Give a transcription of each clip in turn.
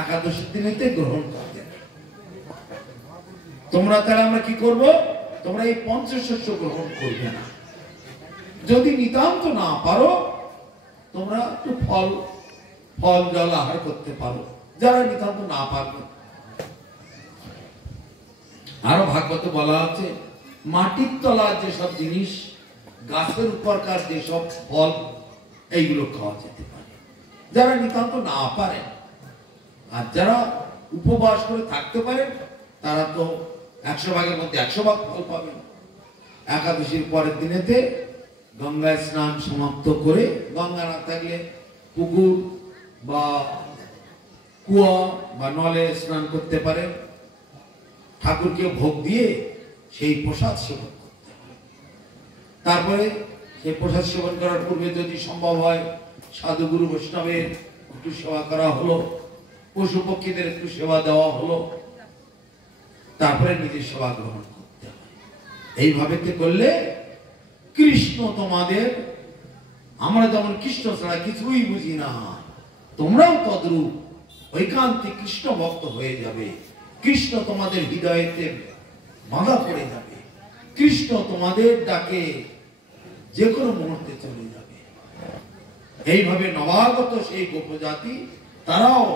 একাদশীর দিনেতে গ্রহণ করতে না। তোমরা তাহলে আমরা কি করব? তোমরা এই পঞ্চশস্য গ্রহণ করবে না। যদি নিতান্ত না পারো তোমরা একটু ফল জল আহার করতে পারো, যারা নিতান্ত না পারবে। আরো ভাগবতে বলা আছে মাটির তলার যেসব জিনিস, গাছের উপরকার যেসব ফল, এইগুলো খাওয়া যেতে পারে যারা নিতান্ত না পারেন। আর যারা উপবাস করে থাকতে পারেন তারা তো 100 ভাগের মধ্যে 100 ভাগ ফল পাবেন। একাদশীর পরের দিনেতে গঙ্গায় স্নান সমাপ্ত করে, গঙ্গা না থাকলে পুকুর বা কুয়া বা নলে স্নান করতে পারেন। ঠাকুরকে ভোগ দিয়ে সেই প্রসাদ সেবন করতে হবে। তারপরে সেই প্রসাদ সেবন করার পূর্বে যদি সম্ভব হয় সাধু গুরু বৈষ্ণবের একটু সেবা করা হলো, পশু পক্ষীদের একটু সেবা দেওয়া হলো, তারপরে নিজের সেবা গ্রহণ করতে হবে। এইভাবে করলে কৃষ্ণ তোমাদের, আমরা যেমন কৃষ্ণ ছাড়া কিছুই বুঝি না, তোমরাও তদ্রূপ ঐকান্তিক কৃষ্ণ ভক্ত হয়ে যাবে। কৃষ্ণ তোমাদের হৃদয়েতে বাঁধা পড়ে যাবে। কৃষ্ণ তোমাদের ডাকে যে কোনো মুহূর্তে চলে যাবে। এইভাবে নবাগত সেই গোপজাতি তারাও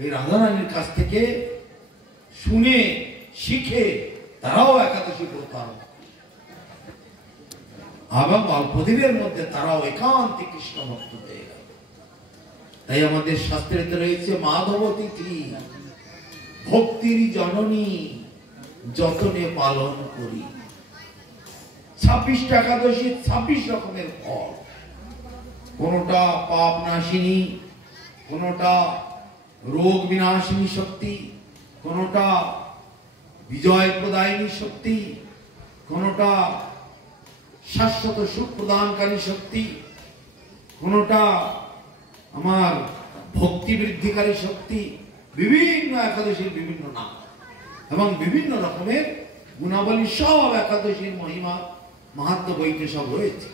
এই রাধারানীর কাছ থেকে শুনে শিখে তারাও একাদশী ব্রত আরম্ভ করে। এবং অল্প দিনের মধ্যে তারাও একান্তিক কৃষ্ণ ভক্ত হয়ে গেল। তাই আমাদের শাস্ত্রে রয়েছে মাধব তিথি ভক্তির জননী যতনে পালন করি। 26টা একাদশী 26 রকমের ফল, কোনটা পাপ নাশিনী, কোনটা রোগ বিনাশিনী শক্তি, কোনটা বিজয় প্রদায়িনী শক্তি, কোনটা শাশ্বত সুখ প্রদানকারী শক্তি, কোনটা আমার ভক্তি বৃদ্ধিকারী শক্তি। বিভিন্ন একাদশীর বিভিন্ন নাম এবং বিভিন্ন রকমের গুণাবলী, সব একাদশীর মহিমা মাহাত্ম্য বইতে সব রয়েছে।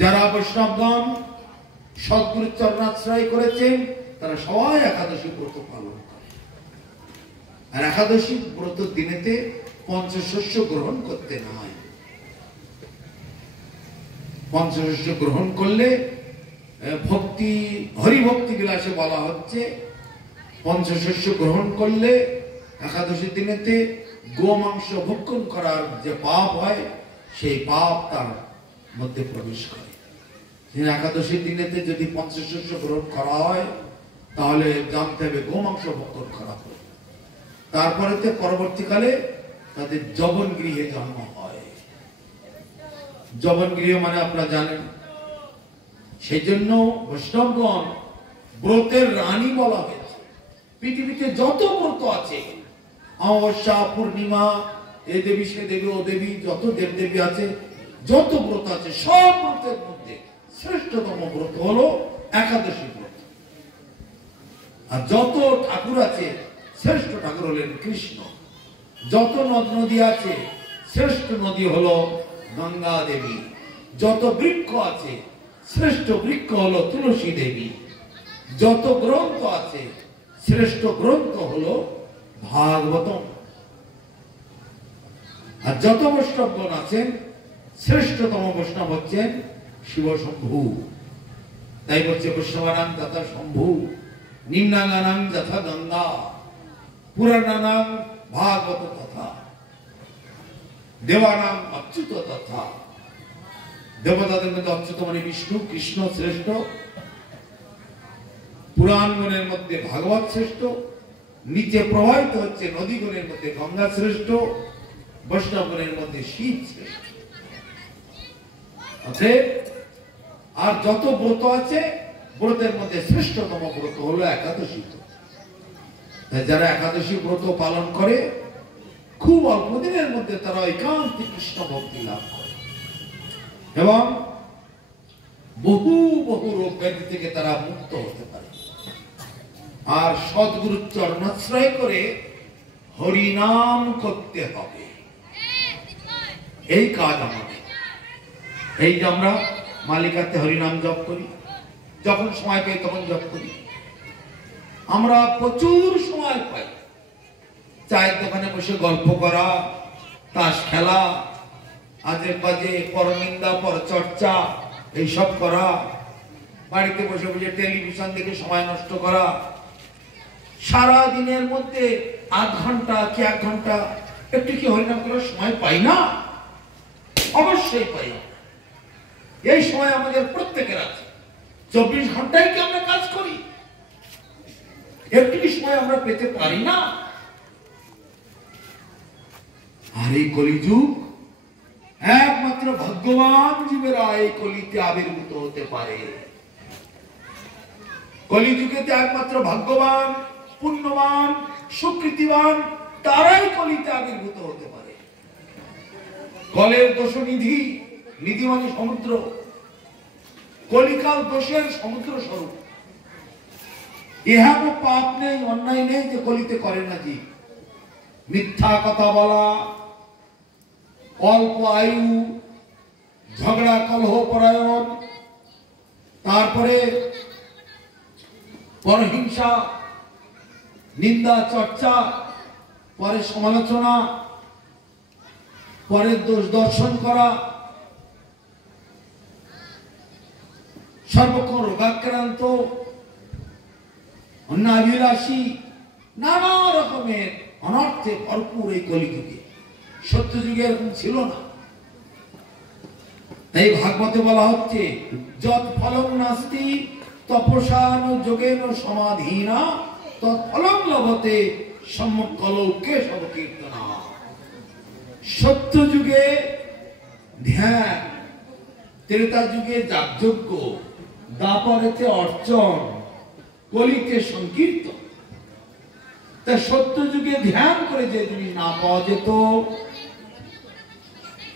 যারা বৈষ্ণবগণ সদ্গুরুর চরণাশ্রয় করেছেন তারা সবাই একাদশী ব্রত পালন করে। আর একাদশী ব্রত দিনেতে পঞ্চশস্য গ্রহণ করতে নাই। পঞ্চশস্য গ্রহণ করলে ভক্তি, হরিভক্তি বিলাসে বলা হচ্ছে, পঞ্চশস্য গ্রহণ করলে একাদশী দিনেতে গোমাংস ভক্ষণ করার যে পাপ হয় সেই পাপ তার মধ্যে প্রবেশ করে। একাদশী দিনেতে যদি পঞ্চশস্য গ্রহণ করা হয় তাহলে জানতে হবে গোমাংস ভক্ষণ করা হয়। তারপরে পরবর্তীকালে তাদের যবন গৃহে জন্ম হয়। যবন গৃহ মানে আপনারা জানেন। সেই জন্য বৈষ্ণবগণ ব্রতের রানী বলা হয়েছে। পৃথিবীতে যত ব্রত আছে, অমাবস্যা, পূর্ণিমা, এ দেবী সে দেবী ও দেবী, যত দেবদেবী আছে, যত ব্রত আছে, সব ব্রতের মধ্যে শ্রেষ্ঠতম ব্রত হলো একাদশী ব্রত। আর যত ঠাকুর আছে শ্রেষ্ঠ ঠাকুর হলেন কৃষ্ণ। যত নদ নদী আছে শ্রেষ্ঠ নদী হলো গঙ্গা দেবী। যত বৃক্ষ আছে শ্রেষ্ঠ বৃক্ষ হলো তুলসী দেবী। যত গ্রন্থ আছে শ্রেষ্ঠ গ্রন্থ হলো ভাগবতম। আর যত বৈষ্ণবগণ আছেন শ্রেষ্ঠতম বৈষ্ণব হচ্ছেন শিব শম্ভু। তাই বলছে বৈষ্ণবানাং তথা শম্ভু, নিম্নাঙ্গানাং যথা গঙ্গা, পুরাণানাং ভাগবত তথা, দেবানাং অচ্যুত তথা। দেবতাদের মধ্যে অচ্যুত মানে বিষ্ণু, কৃষ্ণ শ্রেষ্ঠ। পুরাণগণের মধ্যে ভাগবত শ্রেষ্ঠ। নিচে প্রবাহিত হচ্ছে নদীগণের মধ্যে গঙ্গা শ্রেষ্ঠ। বৈষ্ণবগণের মধ্যে শিব শ্রেষ্ঠ। আর যত ব্রত আছে ব্রতের মধ্যে শ্রেষ্ঠতম ব্রত হলো একাদশী ব্রত। যারা একাদশী ব্রত পালন করে খুব অল্প দিনের মধ্যে তারা একান্তিক কৃষ্ণ ভক্তি লাভ করে এবং বহু বহু রোগ ব্যাধি থেকে তারা মুক্ত হতে পারে। আর সদ্গুরুর চরণাশ্রয় করে হরিনাম করতে হবে। এই কাজ আমাদের। এই যে আমরা মালিকাতে হরিনাম জপ করি, যখন সময় পাই তখন জপ করি। আমরা প্রচুর সময় পাই চায়ের দোকানে বসে গল্প করা, তাস খেলা, আজে বাজে পরনিন্দা পরচর্চা এইসব করা, বাড়িতে বসে বসে টেলিভিশন দেখে সময় নষ্ট করা, সারা দিনের মধ্যে আধ ঘন্টা কি 1 ঘন্টা একটু কি হরিনাম করার সময় পাই না? অবশ্যই পাই। এই সময় আমাদের প্রত্যেকের আছে। 24 ঘন্টায় কি আমরা কাজ করি? একটু কি সময় আমরা পেতে পারি না? আর এই কলিযুগ একমাত্র ভাগ্যবান জীবেরা এই কলিতে আবির্ভূত হতে পারে। কলিযুগেতে একমাত্র ভাগ্যবান, পুণ্যবান, সুকৃতিবান তারাই কলিতে আবির্ভূত হতে পারে। কলের দোষ নিধি, নিধি মানে সমুদ্র, কলিকাল দোষের সমুদ্র স্বরূপ। ইহা পাপ নেই, অন্যায় নেই যে কলিতে করে না জীব। মিথ্যা কথা বলা, অল্প আয়ু, ঝগড়া কলহ পরায়ণ, তারপরে পরহিংসা, নিন্দা চর্চা, পরে সমালোচনা, পরের দোষ দর্শন করা, সর্বক্ষণ রোগাক্রান্ত, অন্যাভিলাষী, নানা রকমের অনর্থে ভরপুর এই কলিযুগে। সত্য যুগে এরকম ছিল না। তাই ভাগবতে বলা হচ্ছে যৎ ফলং নাস্তি তপসান যোগেন সমাধিনা তৎ ফলং লভতে সম্যক কলৌ কেশব কীর্তনা। সত্য যুগে ধ্যান, ত্রেতা যুগে যাগযজ্ঞ, দ্বাপরেতে অর্চন, কলিতে সংকীর্তন। তা সত্য যুগে ধ্যান করে যে জিনিস না পাওয়া যেত,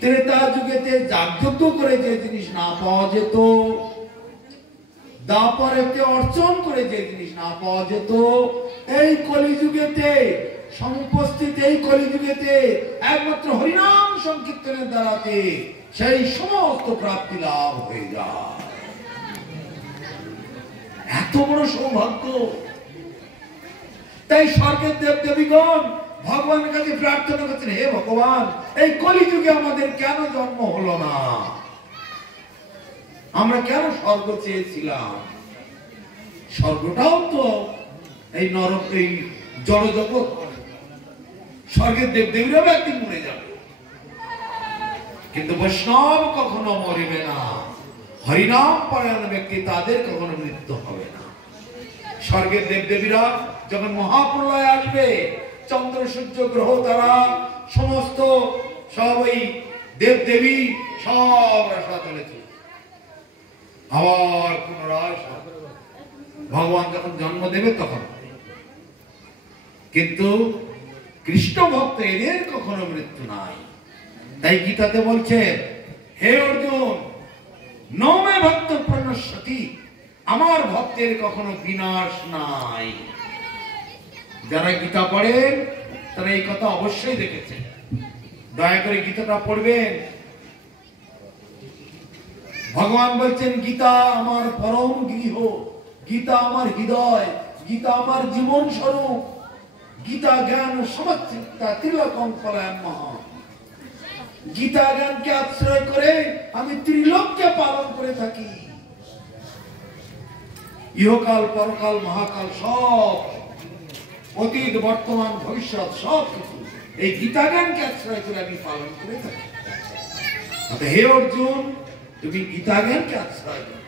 ত্রেতা যুগেতে যাগযজ্ঞ করে যে জিনিস না পাওয়া যেত, দ্বাপরেতে অর্চন করে যে জিনিস না পাওয়া যেত, এই কলিযুগেতে সমুপস্থিত এই কলিযুগেতে একমাত্র হরিনাম সংকীর্তনের দ্বারাতে সেই সমস্ত প্রাপ্তি লাভ হয়ে যায়। এত বড় সৌভাগ্য। তাই স্বর্গের দেব দেবীগণ ভগবানের কাছে প্রার্থনা করছেন, হে ভগবান, এই কলিযুগে আমাদের কেন জন্ম হলো না? আমরা কেন স্বর্গ চেয়েছিলাম? স্বর্গটাও তো এই নরক, এই জড় জগৎ। স্বর্গের দেব দেবীরাও একদিন মরে যাবে, কিন্তু বৈষ্ণব কখনো মরিবে না। হরিনাম পরায়ণ ব্যক্তি, তাদের কখনো মৃত্যু হবে না। স্বর্গের দেব দেবীরা যখন মহাপ্রলয় আসবে, চন্দ্র সূর্য গ্রহ তারা সমস্ত সব ওই দেব দেবী সব রাস্তা চলেছে। আবার পুনরায় ভগবান যখন জন্ম দেবে তখন। কিন্তু কৃষ্ণ ভক্ত এদের কখনো মৃত্যু নাই। তাই গীতাতে বলছে, হে অর্জুন, নমে ভক্ত প্রণশ্যতি, আমার ভক্তের কখনো বিনাশ নাই। যারা গীতা পড়েন তারা এই কথা অবশ্যই দেখেছেন। দয়া করে গীতাটা পড়বেন। ভগবান বলছেন, গীতা আমার পরম গৃহ, গীতা আমার হৃদয়, গীতা আমার জীবন স্বরূপ, গীতা জ্ঞান সমচ্চিত্তা ত্রিলোকং পলায়ন্মহঃ। গীতা জ্ঞানকে আশ্রয় করে আমি ত্রিলোককে পালন করে থাকি। ইহকাল পরকাল মহাকাল সব, অতীত বর্তমান ভবিষ্যৎ সব কিছু এই গীতা জ্ঞানকে আশ্রয় করে আমি পালন করে থাকি। হে অর্জুন, তুমি গীতা জ্ঞানকে আশ্রয় করো।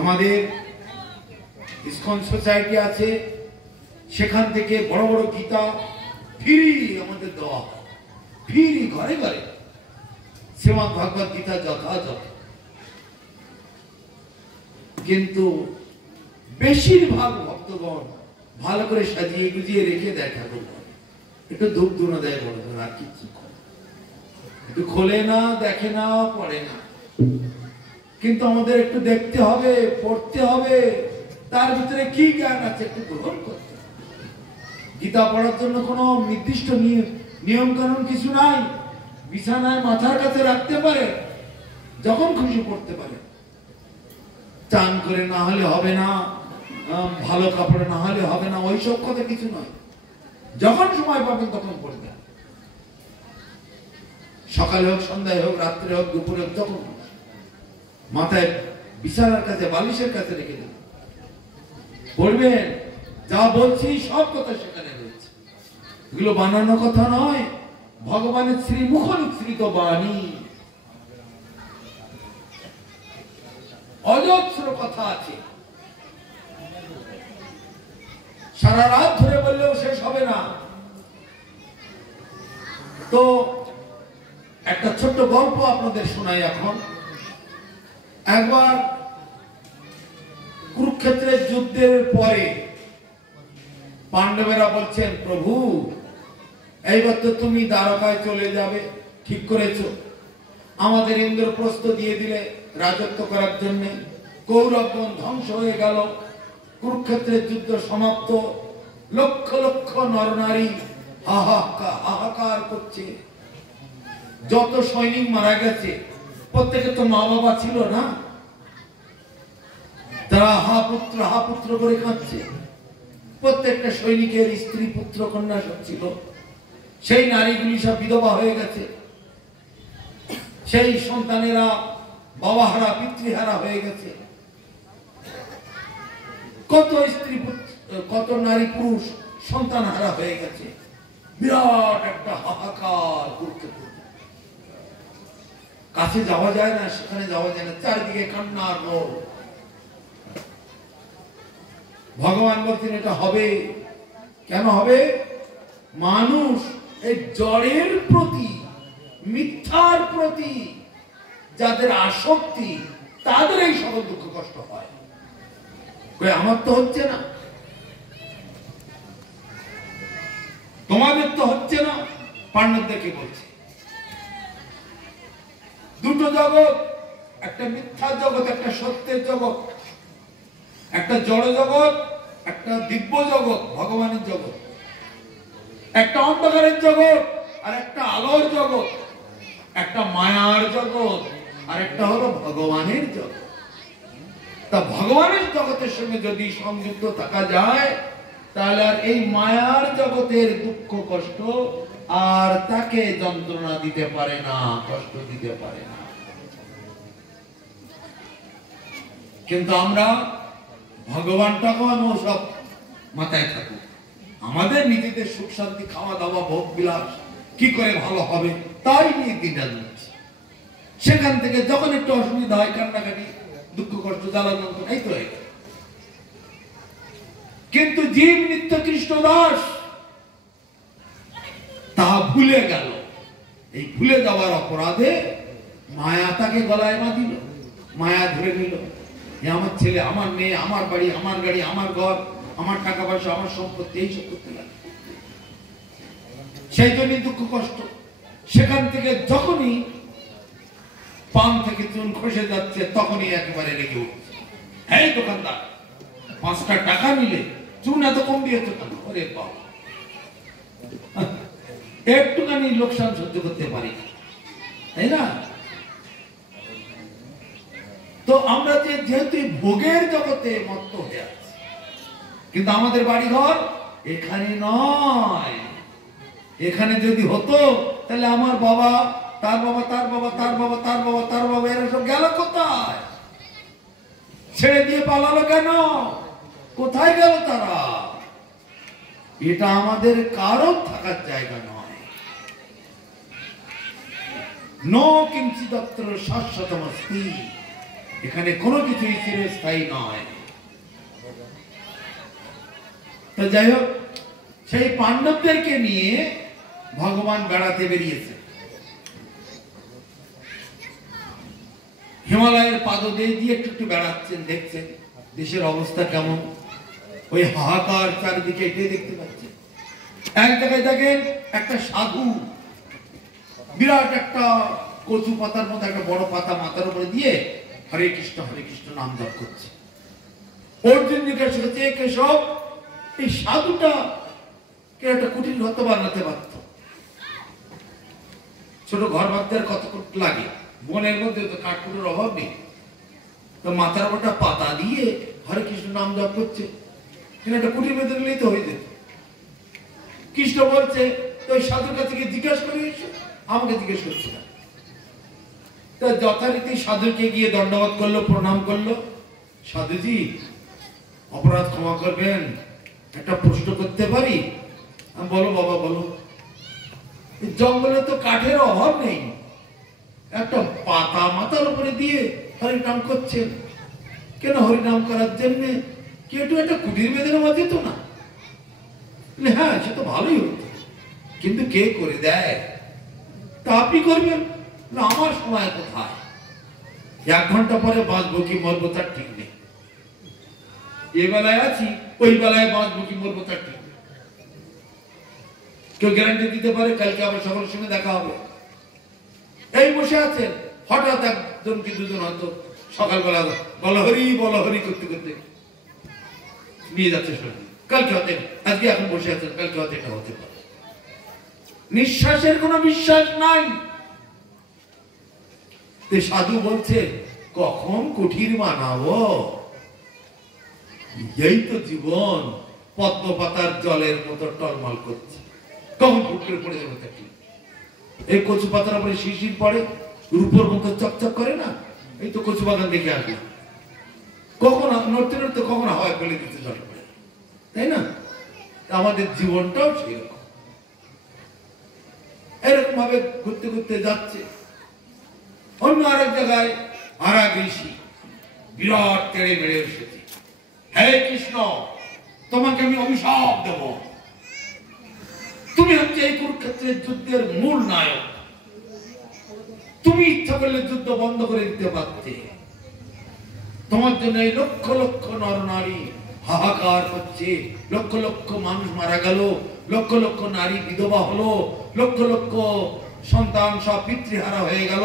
আমাদের ইসকন সোসাইটি আছে, সেখান থেকে বড় বড় গীতা ফ্রি আমাদের দেওয়া হয়, ফ্রি ঘরে ঘরে শ্রীমদ্ ভগবত গীতা যথাযথ। কিন্তু বেশিরভাগ ভক্তগণ ভালো করে সাজিয়ে গুজিয়ে রেখে দেয় ঠাকুর, একটু ধূপ ধুনো দেয়, বড় আর কিছু একটু খোলে না, দেখে না, পড়ে না। কিন্তু আমাদের একটু দেখতে হবে, পড়তে হবে, তার ভিতরে কি জ্ঞান আছে একটু গ্রহণ করতে হবে। গীতা পড়ার জন্য কোনো নির্দিষ্ট নিয়ম কানুন কিছু নাই। বিছানায় মাথার কাছে রাখতে পারে, যখন খুশি পড়তে পারে। চান করে না হলে হবে না, ভালো কাপড়ে না হলে হবে না, ওইসব কথা কিছু নয়। যখন সময় পাবেন তখন পড়বেন, সকালে হোক, সন্ধ্যায় হোক, রাত্রে হোক, দুপুরে হোক, যখন মাথায় বিছানার কাছে, বালিশের কাছে রেখে দেবেন, পড়বেন। যা বলছি সব কথা সেখানে রয়েছে, এগুলো বানানো কথা নয়, ভগবানের শ্রীমুখ নিঃসৃত বাণী। অজস্র কথা আছে, সারা রাত ধরে বললেও শেষ হবে না। তো একটা ছোট্ট গল্প আপনাদের শোনাই এখন। একবার কুরুক্ষেত্রের যুদ্ধের পরে পাণ্ডবেরা বলছেন, প্রভু এইবার তো তুমি দ্বারকায় চলে যাবে, ঠিক করেছো, আমাদের ইন্দ্রপ্রস্থ দিয়ে দিলে রাজত্ব করার জন্য। কৌরবগণ ধ্বংস হয়ে গেল, কুরুক্ষেত্রের যুদ্ধ সমাপ্ত, লক্ষ লক্ষ নরনারী হাহাকার করছে। যত সৈনিক মারা গেছে প্রত্যেকে তো মা বাবা ছিল না, তারা হা পুত্র করে কাঁদছে। প্রত্যেকটা সৈনিকের স্ত্রী পুত্র কন্যা সব ছিল, সেই নারীগুলি সব বিধবা হয়ে গেছে, সেই সন্তানেরা বাবাহারা পিতৃহারা হয়ে গেছে। কত স্ত্রী কত নারী পুরুষ সন্তান হারা হয়ে গেছে। বিরাট একটা হাহাকার করতে, কাছে যাওয়া যায় না, সেখানে যাওয়া যায় না, চারিদিকে কান্নার রোল। ভগবান বলছেন এটা হবে, কেন হবে? মানুষ এই জড়ের প্রতি, মিথ্যার প্রতি যাদের আসক্তি, তাদের এই সকল দুঃখ কষ্ট হয়। আমার তো হচ্ছে না, তোমাদের তো হচ্ছে না। পাণ্ডবদেরকে বলছে দুটো জগৎ, একটা মিথ্যা জগৎ, একটা সত্যের জগৎ, একটা জড় জগৎ, একটা দিব্য জগৎ, ভগবানের জগৎ, একটা অন্ধকারের জগৎ আর একটা আলোর জগৎ, একটা মায়ার জগৎ আর একটা হলো ভগবানের জগৎ। তা ভগবানের জগতের সঙ্গে যদি সংযুক্ত থাকা যায়, তাহলে আর এই মায়ার জগতের দুঃখ কষ্ট আর তাকে যন্ত্রণা দিতে পারে না, কষ্ট দিতে পারে না। কিন্তু আমরা ভগবানটাকেও সব মাথায় থাকুক, আমাদের নিজেদের সুখ শান্তি, খাওয়া দাওয়া, ভোগ বিলাস কি করে ভালো হবে তাই নিয়ে দিনটা যাচ্ছে। সেখান থেকে যখন একটু অসুবিধা হয়, কান্নাকাটি, দুঃখ কষ্ট, জ্বালা যন্ত্রণা, এই তো হয়ে গেল। কিন্তু জীব নিত্য কৃষ্ণ দাস তাহা ভুলে গেল। এই ভুলে যাওয়ার অপরাধে মায়া তাকে গলায় বাঁধিল, মায়া ধরে নিল। আমার ছেলে, আমার মেয়ে, আমার বাড়ি, আমার গাড়ি, আমার ঘর, আমার টাকা পয়সা, আমার সম্পত্তি, এইসব করতে লাগে। সেই জন্যই দুঃখ কষ্ট। সেখান থেকে যখনই পান থেকে চুন খসে যাচ্ছে, তখনই একেবারে রেগে উঠছে, এই দোকানদার 5টা টাকা নিলে চুন এত কম দিয়েছে কেন? ওরে বাবা, একটুখানি লোকসান সহ্য করতে পারি, তাই না? তো আমরা যেহেতু ভোগের জগতে মত্ত হয়ে আছি, কিন্তু আমাদের বাড়ি ঘর এখানে নয়। এখানে যদি হতো তাহলে আমার বাবা, তার বাবা, তার বাবা, তার বাবা, তার বাবা, তার বাবা, এরা সব গেল কোথায়? ছেড়ে দিয়ে পালালো কেন? কোথায় গেল তারা? এটা আমাদের কারো থাকার জায়গা নয়। নো কিঞ্চিদত্র শাশ্বতমস্তি, এখানে কোনো কিছুই চিরস্থায়ী নয়। তো যাই হোক, সেই পাণ্ডবদেরকে নিয়ে ভগবান বেড়াতে বেরিয়েছে। হিমালয়ের পাদদেশ দিয়ে একটু একটু বেড়াচ্ছেন, দেখছেন দেশের অবস্থা কেমন। ওই হাহাকার চারিদিকে এটাই দেখতে পাচ্ছেন। এক জায়গায় দেখেন একটা সাধু বিরাট একটা কচু পাতার মতো একটা বড় পাতা মাথার উপরে দিয়ে হরে কৃষ্ণ নাম জপ করছে। অর্জুন জিজ্ঞাসা করছে, কেশব, এই সাধুটা কে একটা কুটির ঘর তো বানাতে পারত, ছোট ঘর বাঁধতে কত লাগে, বনের মধ্যে তো কাঠকুটোর অভাব নেই, তো মাথার ওটা পাতা দিয়ে হরে কৃষ্ণ নাম জপ করছে, একটা কুটির বেঁধে নিলেই তো হয়ে যেত। কৃষ্ণ বলছে তো ওই সাধুর কাছে গিয়ে জিজ্ঞাসা করে এসো, আমাকে জিজ্ঞেস করছে না। তো যথারীতি সাধুকে গিয়ে দণ্ডবোধ করলো, প্রণাম করলো। সাধুজি অপরাধ ক্ষমা করবেন, একটা প্রশ্ন করতে পারি? বলো বাবা বলো। জঙ্গলে তো কাঠের অভাব নেই, একটা পাতা মাথার উপরে দিয়ে হরিনাম করছেন কেন? হরিনাম করার জন্য কি একটু একটা কুটির বেঁধে নেওয়া যেত না? হ্যাঁ সে তো ভালোই হতো, কিন্তু কে করে দেয়? তা আপনি করবেন না? আমার সময় কোথায়? 1 ঘন্টা পরে বাঁচবো কি মরবো তার ঠিক নেই। এই বেলায় আছি, ওই বেলায় বাঁচবো কি মরবো তার ঠিক নেই। কেউ গ্যারান্টি দিতে পারে কালকে আবার সকলের সঙ্গে দেখা হবে? এই বসে আছেন, হঠাৎ একজন কি দুজন হয়তো সকালবেলা বলা হরি করতে করতে নিয়ে যাচ্ছে শরীর। কালকে হতে, আজকে এখন বসে আছেন, কালকে হতে এটা হতে পারে। নিঃশ্বাসের কোনো বিশ্বাস নাই। সাধু বলছে কখন কুঠির বানাবো? এই তো জীবন পদ্ম পাতার জলের মতো টলমল করছে, কখন ফুট করে পড়ে যাবে? এই কচু পাতার উপরে শিশির পড়ে, রূপোর মতো চকচক করে না? এই তো কচু বাগান দেখে আসবে, কখন নড়তে নড়তে কখন হাওয়ায় ফেলে দিতে জল পড়ে, তাই না? আমাদের জীবনটাও সেরকম, এরকম ভাবে ঘুরতে ঘুরতে যাচ্ছে। অন্য আরেক জায়গায় আর এক ঋষি বিরাট তেড়ে বেড়ে এসেছে। হে কৃষ্ণ, তোমাকে আমি অভিশাপ দেব, তুমি হচ্ছে এই কুরুক্ষেত্রের যুদ্ধের মূল নায়ক, তুমি ইচ্ছা করলে যুদ্ধ বন্ধ করে দিতে পারতে। তোমার জন্য এই লক্ষ লক্ষ নর নারী হাহাকার করছে, লক্ষ লক্ষ মানুষ মারা গেল, লক্ষ লক্ষ নারী বিধবা হলো, লক্ষ লক্ষ সন্তান সব পিতৃহারা হয়ে গেল,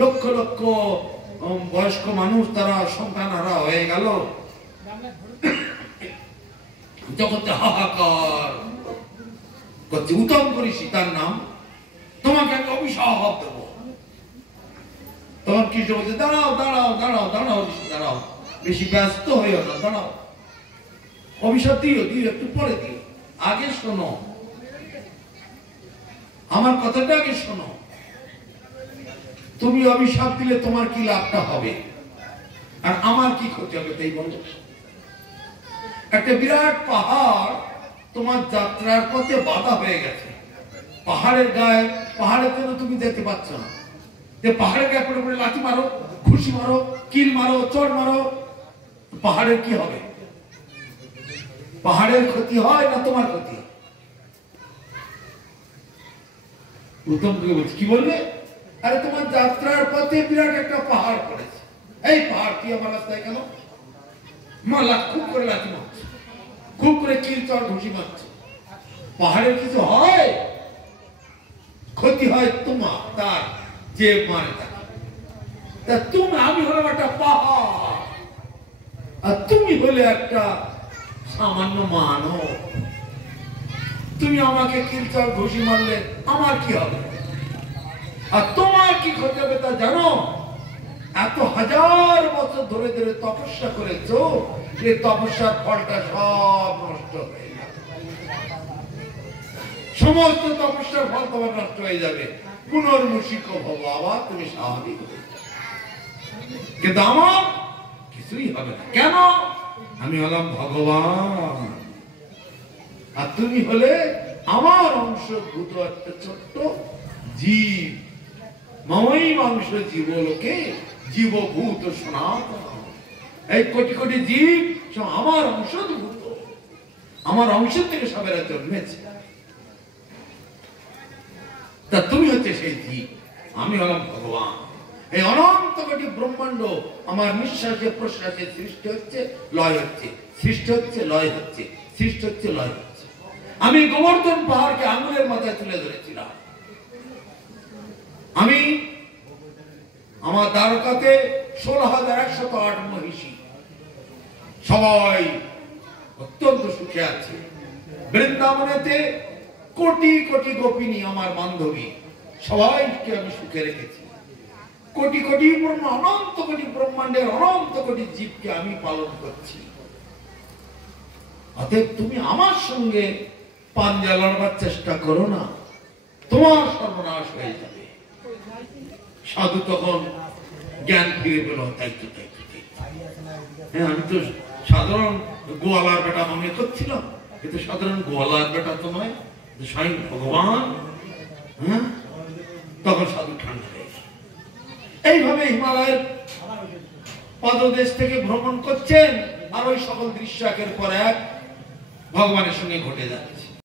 লক্ষ লক্ষ বয়স্ক মানুষ তারা সন্তান হারা হয়ে গেল, জগতে হাহাকার করছে। উত্তম করিস তার নাম, তোমাকে একটা অভিশাপ দেব। তখন কৃষ্ণ বলছে দাঁড়াও দাঁড়াও দাঁড়াও দাঁড়াও দাঁড়াও, বেশি ব্যস্ত হইও না, দাঁড়াও, অভিশাপ দিও দিও, একটু পরে দিও, আগে শোনো আমার কথাটা, আগে শোনো। তুমি অভিশাপ দিলে তোমার কি লাভটা হবে আর আমার কি ক্ষতি হবে তাই বলো? একটা বিরাট পাহাড় তোমার যাত্রার পথে বাধা হয়ে গেছে, পাহাড়ের গায়ে, পাহাড়ের জন্য তুমি দেখতে পাচ্ছ না, যে পাহাড়ের গায়ে পড়ে পড়ে লাঠি মারো, ঘুষি মারো, কিল মারো, চড় মারো, পাহাড়ের কি হবে? পাহাড়ের ক্ষতি হয় না তোমার ক্ষতি? উত্তম বলছে কি বলবে? আরে তোমার যাত্রার পথে বিরাট একটা পাহাড় পড়েছে, এই পাহাড় কি আমার রাস্তায় কেন? মালা খুব করে লাঠি মারছে, খুব করে কিল চড় ঘুষি মারছে, পাহাড়ের কিছু হয়? ক্ষতি হয় তোমার, তার যে মারে তা তুমি, আমি হলাম একটা পাহাড় আর তুমি হলে একটা সামান্য মানব, তুমি আমাকে কিলচর ঘুষি মারলে আমার কি হবে আর তোমার কি ক্ষতি হবে তা জানো? এত হাজার বছর ধরে ধরে তপস্যা করেছো, এই তপস্যার ফলটা সব নষ্ট হয়ে যাবে, সমস্ত তপস্যার ফল তোমার নষ্ট হয়ে যাবে, পুনর্মুষিক ভব, আবার তুমি স্বাভাবিক হয়ে যাবে। কিন্তু আমার কিছুই হবে না, কেন? আমি হলাম ভগবান আর তুমি হলে আমার অংশভূত একটা ছোট্ট জীব, মমই মাংস জীবলোকে জীবভূত সনাতন। এই কোটি কোটি জীব আমার অংশভূত, আমার অংশ থেকে সবেরা জন্মেছে, তা তুমি হচ্ছে সেই জীব, আমি হলাম ভগবান। এই অনন্ত কোটি ব্রহ্মাণ্ড আমার নিঃশ্বাসে প্রশ্বাসে সৃষ্টি হচ্ছে, লয় হচ্ছে, সৃষ্টি হচ্ছে, লয় হচ্ছে, সৃষ্টি হচ্ছে, লয় হচ্ছে। আমি গোবর্ধন পাহাড়কে আঙুলের মাথায় তুলে ধরেছিলাম। আমি আমার দ্বারকাতে 16,108 মহিষী, সবাই অত্যন্ত সুখে আছে। বৃন্দাবনেতে কোটি কোটি গোপিনী আমার বান্ধবী, সবাইকে আমি সুখে রেখেছি। কোটি কোটি অনন্ত কোটি ব্রহ্মাণ্ডের অনন্ত কোটি জীবকে আমি পালন করছি। অতএব তুমি আমার সঙ্গে পাঞ্জা লড়বার চেষ্টা করো না, তোমার সর্বনাশ হয়ে যাবে। সাধু তখন জ্ঞান ফিরে পেল, তাই তো তাই তো তাই। হ্যাঁ, আমি তো সাধারণ গোয়ালার বেটা মনে করছিলাম, কিন্তু সাধারণ গোয়ালার বেটা তো নয়, স্বয়ং ভগবান। হ্যাঁ, তখন সাধু ঠান্ডা হয়ে গেল। এইভাবে হিমালয়ের পদদেশ থেকে ভ্রমণ করছেন, আর ওই সকল দৃশ্য একের পর এক ভগবানের সঙ্গে ঘটে যাচ্ছে।